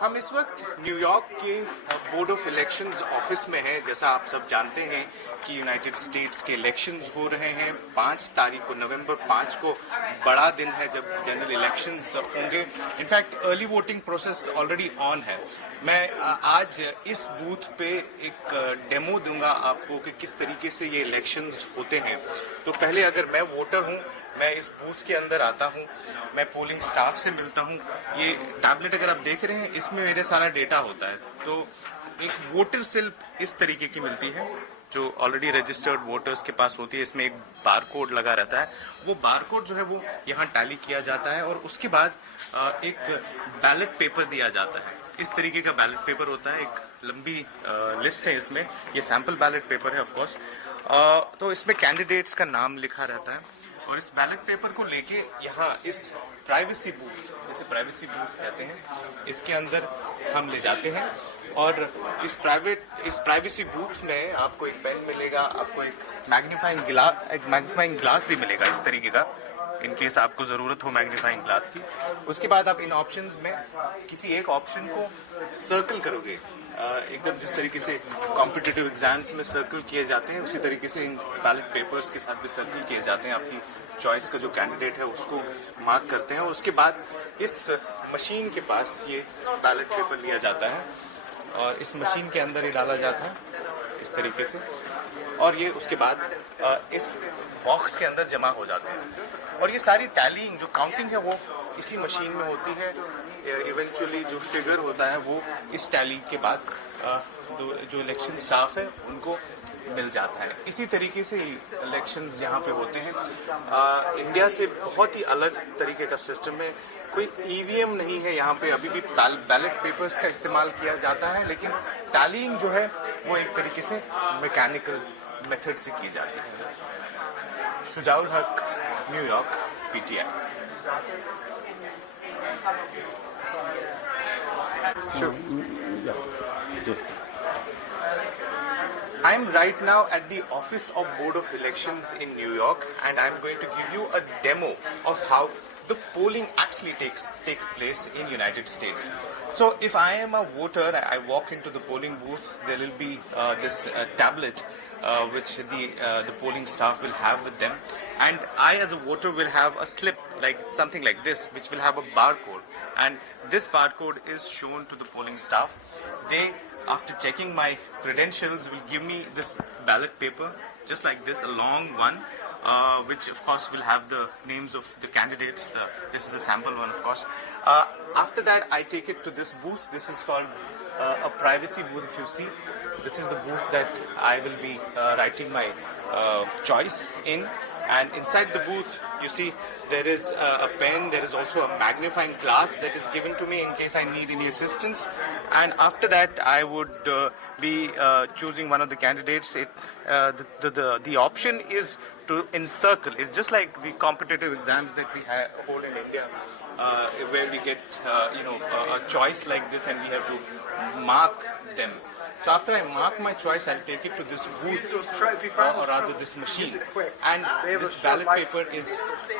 हम इस वक्त न्यूयॉर्क के बोर्ड ऑफ इलेक्शंस ऑफिस में हैं। जैसा आप सब जानते हैं कि यूनाइटेड स्टेट्स के इलेक्शंस हो रहे हैं। 5 तारीख को, नवंबर 5 को बड़ा दिन है जब जनरल इलेक्शंस होंगे। In fact early voting process already on है। मैं आज इस बूथ पे एक डेमो दूंगा आपको कि किस तरीके से ये इलेक्शंस होते हैं। तो पहले अगर मैं वोटर हूँ, मैं इस बूथ के अंदर आता हूँ, मैं पोलिंग स्टाफ से मिलता हूँ। ये टैबलेट अगर आप देख रहे हैं, इसमें मेरे सारा डेटा होता है। तो एक वोटर स्लिप इस तरीके की मिलती है जो ऑलरेडी रजिस्टर्ड वोटर्स के पास होती है। इसमें एक बार कोड लगा रहता है। वो बार कोड जो है वो यहाँ टैली किया जाता है और उसके बाद एक बैलेट पेपर दिया जाता है। इस तरीके का बैलेट पेपर होता है। एक लंबी लिस्ट है इसमें। ये सैंपल बैलेट पेपर है ऑफ कोर्स। तो इसमें कैंडिडेट्स का नाम लिखा रहता है और इस बैलेट पेपर को लेके यहाँ इस प्राइवेसी बूथ, जिसे प्राइवेसी बूथ कहते हैं, इसके अंदर हम ले जाते हैं। और इस प्राइवेसी बूथ में आपको एक पेन मिलेगा, आपको एक मैग्नीफाइंग ग्लास भी मिलेगा इस तरीके का, इन केस आपको जरूरत हो मैग्नीफाइंग ग्लास की। उसके बाद आप इन ऑप्शंस में किसी एक ऑप्शन को सर्कल करोगे। एकदम जिस तरीके से कॉम्पिटिटिव एग्जाम्स में सर्कल किए जाते हैं, उसी तरीके से इन बैलेट पेपर्स के साथ भी सर्कल किए जाते हैं। अपनी चॉइस का जो कैंडिडेट है उसको मार्क करते हैं और उसके बाद इस मशीन के पास ये बैलेट पेपर लिया जाता है और इस मशीन के अंदर ही डाला जाता है इस तरीके से, और ये उसके बाद इस बॉक्स के अंदर जमा हो जाते हैं। और ये सारी टैलिंग, जो काउंटिंग है, वो इसी मशीन में होती है। इवेंचुअली जो फिगर होता है वो इस टैली के बाद जो इलेक्शन स्टाफ है उनको मिल जाता है। इसी तरीके से इलेक्शंस यहाँ पे होते हैं। इंडिया से बहुत ही अलग तरीके का सिस्टम है। कोई ईवीएम नहीं है यहाँ पे। अभी भी बैलेट पेपर्स का इस्तेमाल किया जाता है, लेकिन टैलिंग जो है वो एक तरीके से मैकेनिकल मेथड से की जाती है। शुजाउल हक, New York, PTI. Sure. I'm right now at the office of Board of Elections in New York, and I'm going to give you a demo of how the polling actually takes place in United States. So if I am a voter, I walk into the polling booth, there will be this tablet which the polling staff will have with them, and I as a voter will have a slip like something like this, which will have a barcode, and this barcode is shown to the polling staff. They, after checking my credentials, will give me this ballot paper just like this, a long one, which of course will have the names of the candidates. This is a sample one, of course. After that, I take it to this booth. This is called a privacy booth. If you see, this is the booth that I will be writing my choice in. And inside the booth, you see, there is a pen. There is also a magnifying glass that is given to me in case I need any assistance. And after that, I would be choosing one of the candidates. The option is to encircle. It's just like the competitive exams that we hold in India, where we get a choice like this, and we have to mark them. So after I mark my choice, I'll take it to this booth, or rather this machine, and this ballot paper is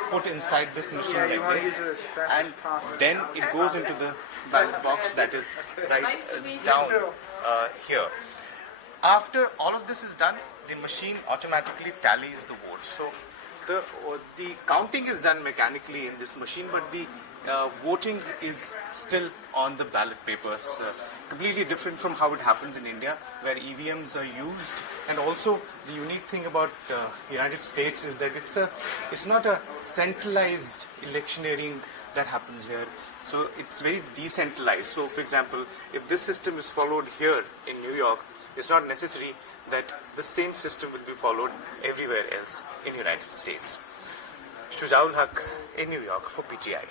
put inside this machine like this, and then it goes into the ballot box that is right down here. After all of this is done, the machine automatically tallies the votes. So the counting is done mechanically in this machine, but the voting is still on the ballot papers. Completely different from how it happens in India, where EVMs are used. And also, the unique thing about United States is that it's not a centralized electioneering that happens here. So it's very decentralized. So, for example, if this system is followed here in New York, it's not necessary that the same system will be followed everywhere else in United States. Shujaul Haq in New York for PTI.